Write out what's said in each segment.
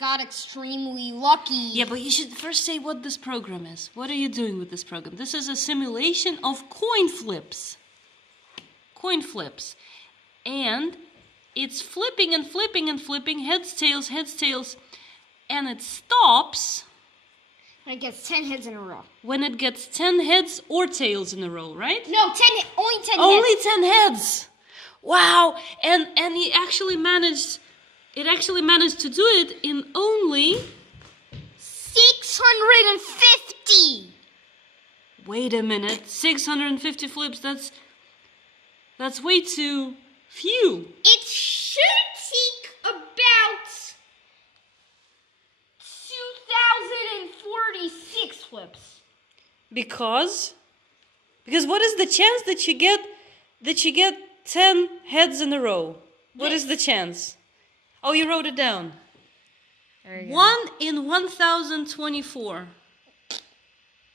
got extremely lucky. Yeah, but you should first say what this program is. What are you doing with this program? This is a simulation of coin flips. Coin flips. And it's flipping and flipping and flipping, heads, tails, and it stops when it gets 10 heads in a row. When it gets 10 heads or tails in a row, right? No, only 10 heads. Only 10 heads. Wow. And it actually managed to do it in only 650. Wait a minute. 650 flips. That's way too few. It should take about 2046 flips. Because what is the chance that you get 10 heads in a row? What is the chance? Oh, you wrote it down. 1 in 1024.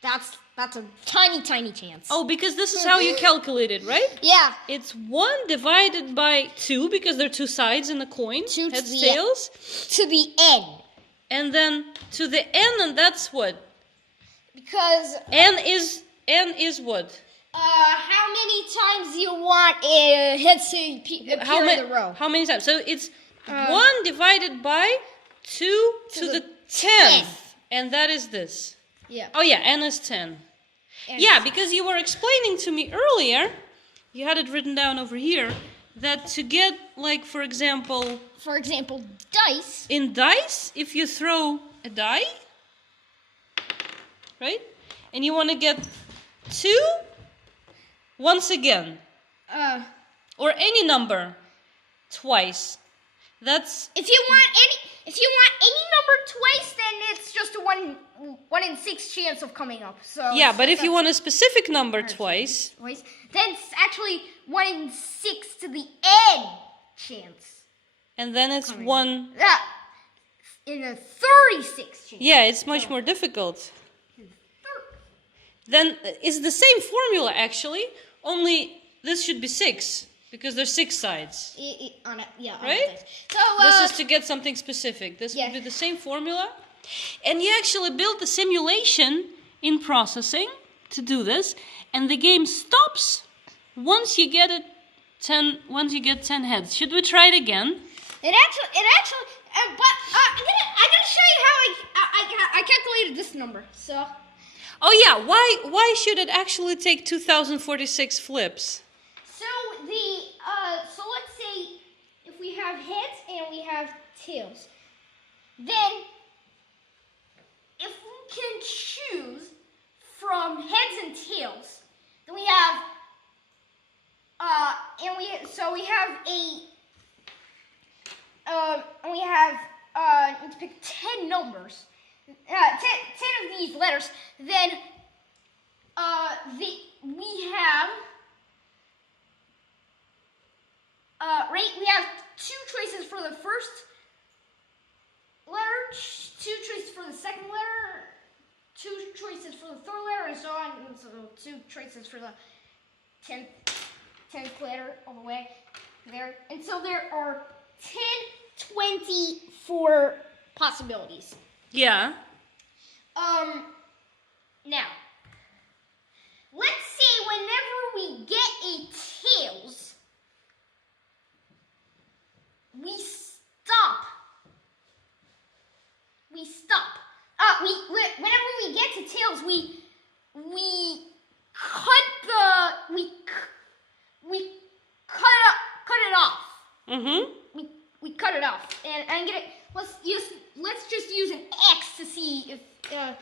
That's a tiny chance. Oh, because this is how you calculate it, right? Yeah. It's 1 divided by 2 because there are 2 sides in the coin. Heads, tails. To the n. And then to the n, and that's what? Because n is what? How many times do you want heads to appear in the row? How many times? So it's 1 divided by 2 to the 10th. And that is this. Yeah. Oh yeah, n is 10. Yeah, because you were explaining to me earlier, you had it written down over here, that to get, like, for example, dice. In dice, if you throw a die, right? And you want to get 2 once again. Or any number twice. That's if you want any number twice, then it's just a 1 in 6 chance of coming up. So yeah, but if you want a specific number twice, then it's actually 1 in 6 to the n chance. And then it's 1 in a 36 chance. Yeah, it's much more difficult. Then it's the same formula actually, only this should be 6 because there's 6 sides. Right? So this is to get something specific. This would be the same formula. And you actually build the simulation in processing to do this, and the game stops once you get 10 heads. Should we try it again? It actually but I'm gonna show you how I calculated this number. So oh yeah, why should it actually take 2046 flips? So so let's say if we have heads and we have tails, then if we can choose from heads and tails, then we have need to pick 10 numbers, 10 of these letters. Then we have we have 2 choices for the first letter, 2 choices for the second letter, 2 choices for the third letter, and so on. And so 2 choices for the 10th letter all the way there. And so there are 24 possibilities. Yeah. Now, let's say whenever we get a tails, we stop. Whenever we get to tails, we cut it off. Mm-hmm. We cut it off, and I'm gonna let's just use an X to see if yeah.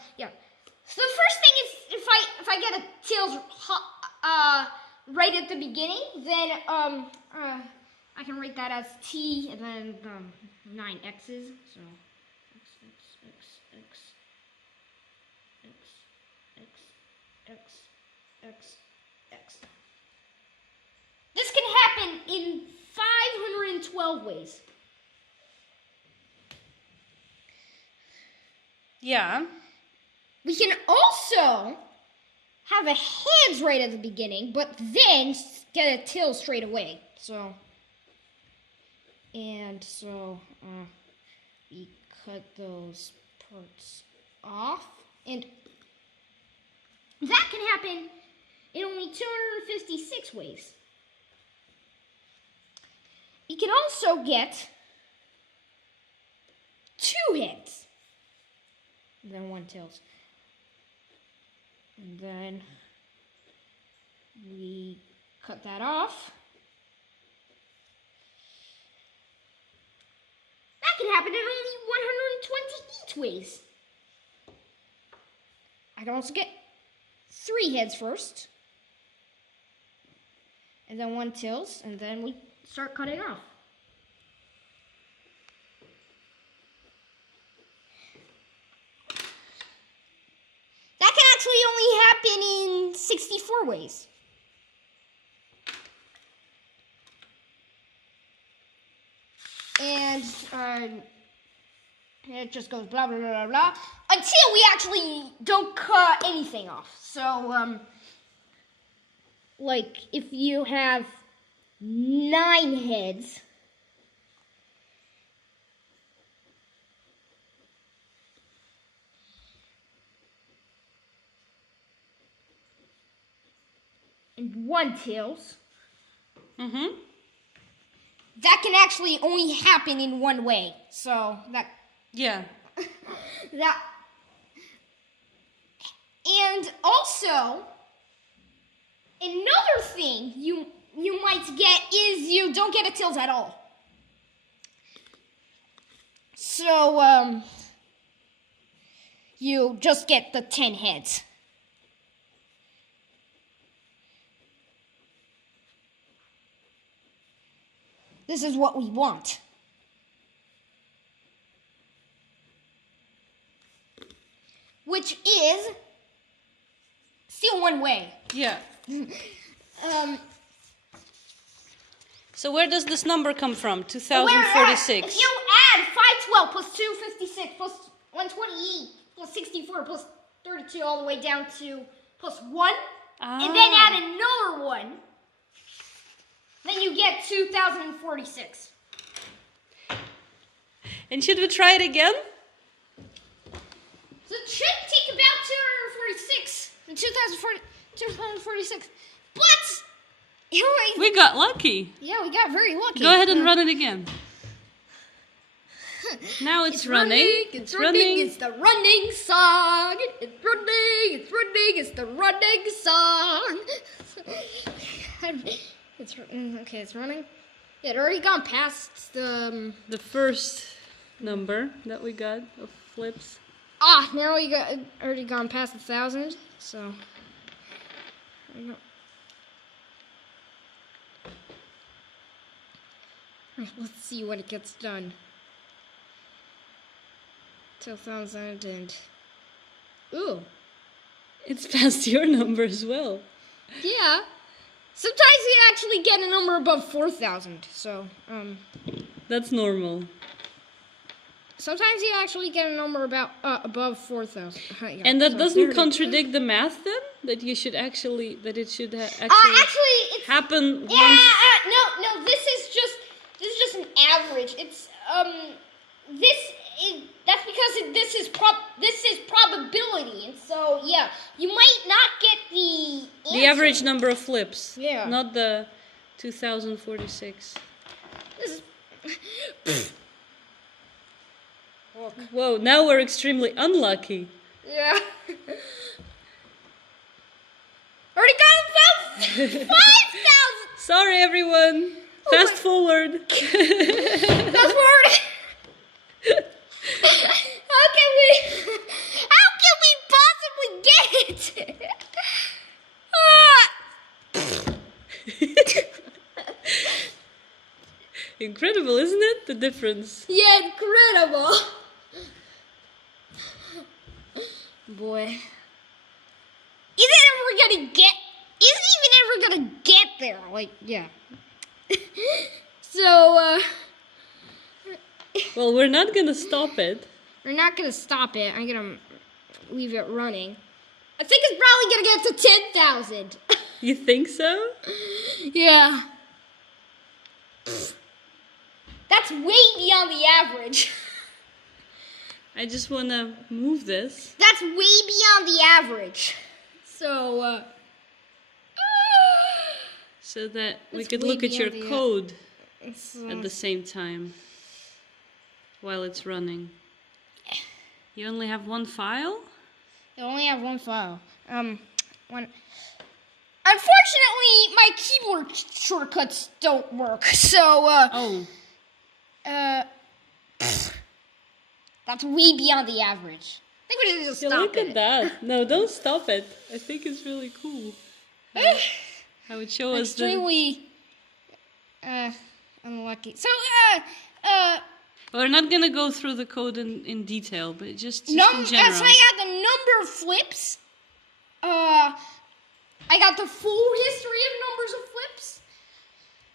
So the first thing is if I get a tails right at the beginning, then I can write that as T and then 9 X's. So X. This can happen in 512 ways. Yeah. We can also have a heads right at the beginning, but then get a tail straight away. So, we cut those parts off. And that can happen in only 256 ways. You can also get 2 heads. And then 1 tails. And then we cut that off. That can happen in only 128 ways. I can also get 3 heads first. And then 1 tails. And then we start cutting off. That can actually only happen in 64 ways. And it just goes blah, blah, blah, blah, blah, until we actually don't cut anything off. So, like, if you have 9 heads, and 1 tails, that can actually only happen in 1 way. So that Yeah. that and also another thing you might get is you don't get a tails at all. So you just get the 10 heads. This is what we want. Which is still 1 way. Yeah. So where does this number come from? 2046. If you add 512 plus 256 plus 128 plus 64 plus 32 all the way down to plus 1, and then add another 1, then you get 2046. And should we try it again? So it should take about 246 and 2046. But We got lucky. yeah, we got very lucky. Go ahead and run it again. Now it's running. It's running. It's the running song. It's running. It's running. It's the running song. It's okay. It's running. It already gone past the. The first number that we got of flips. Now we got already gone past 1,000. So. Let's see when it gets done. 2,000 and. Ooh. It's past your number as well. Yeah. Sometimes you actually get a number above 4,000. So, That's normal. sometimes you actually get a number above 4,000. Yeah, And that so doesn't 30. contradict the math then? That you should actually, that it should actually Actually, it's happen yeah. once. No. This is just an average. It's that's because this is probability, and so yeah, you might not get the answer. The average number of flips. Yeah. Not the 2046. This is Whoa, now we're extremely unlucky. yeah. Already got about 5,000. Sorry, everyone. Fast forward. Fast forward. How can we possibly get it? Incredible, isn't it? The difference. Yeah, incredible. Boy. Is it even ever gonna get there? Like, yeah. So, Well, we're not gonna stop it. we're not gonna stop it. I'm gonna leave it running. I think it's probably gonna get to 10,000. You think so? Yeah. That's way beyond the average. I just want to move this. That's way beyond the average. So, So that we That's could way look at your beyond the- code it's, at the same time while it's running. You only have one file? I only have one file. One. Unfortunately, my keyboard shortcuts don't work. So, Oh, that's way beyond the average. I think we should just stop look it. at that. No, don't stop it. I think it's really cool. How it shows us the... Extremely unlucky. So, We're not gonna go through the code in detail, but just in so general. I got the number of flips. I got the full history of numbers of flips,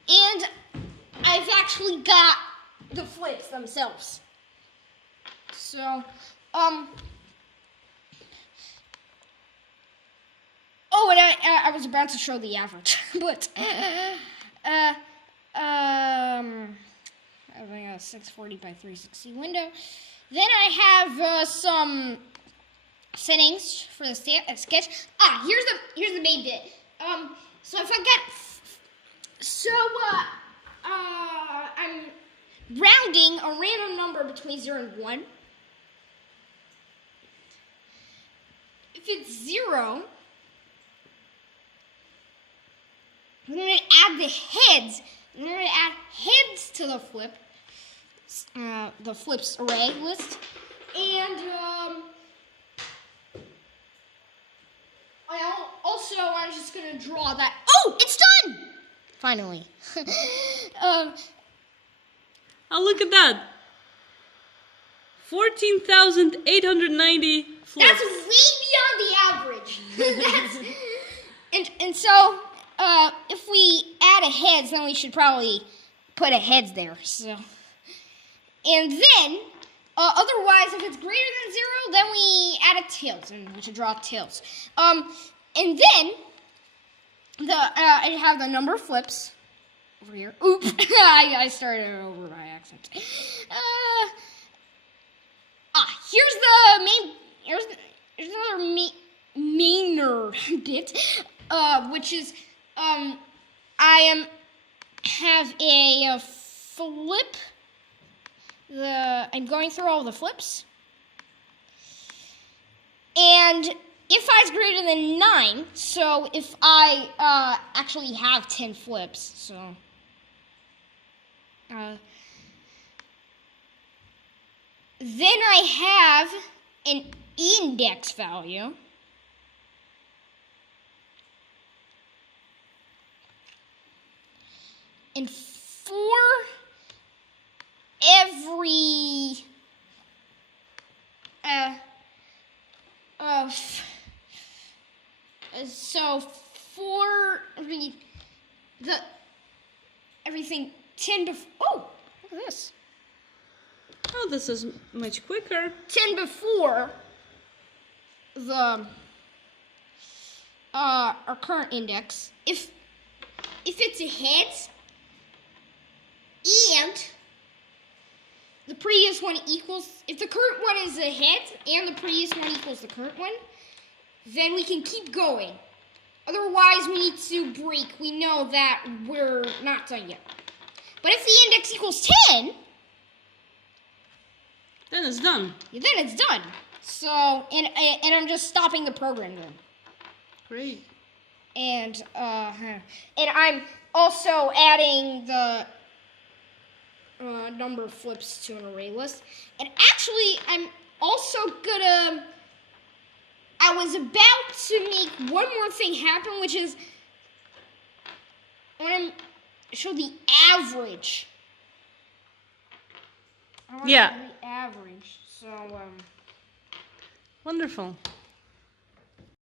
and I've actually got the flips themselves. So, oh, and I was about to show the average, but having a 640 by 360 window. Then I have some settings for the sketch. Here's the main bit. So if I get I'm rounding a random number between 0 and 1. If it's 0, I'm going to add the heads. I'm going to add heads to the flip, the flips array list, and I'm just going to draw that. Oh, it's done! Finally. Oh, look at that! 14,890 flips. That's way beyond the average. and so if we add a heads, then we should probably put a heads there. So, and then otherwise, if it's greater than 0, then we add a tails, and we should draw tails. And then I have the number of flips over here. Oops, I started it over by accident. Here's another mainer bit, which is I have a flip. I'm going through all the flips, and if I is greater than 9, so if I actually have 10 flips, so then I have an index value. And for every so for everything 10 before. Oh, look at this. Oh, this is much quicker. 10 before the our current index. If it's a heads and the previous one equals, if the current one is a heads and the previous one equals the current one, then we can keep going. Otherwise, we need to break. We know that we're not done yet. But if the index equals 10, then it's done. then it's done. So, and I'm just stopping the program then. Great. And I'm also adding the number of flips to an array list. And actually, I'm also gonna. I was about to make one more thing happen, which is I want to show the average. I want to Yeah. show the average. So Wonderful.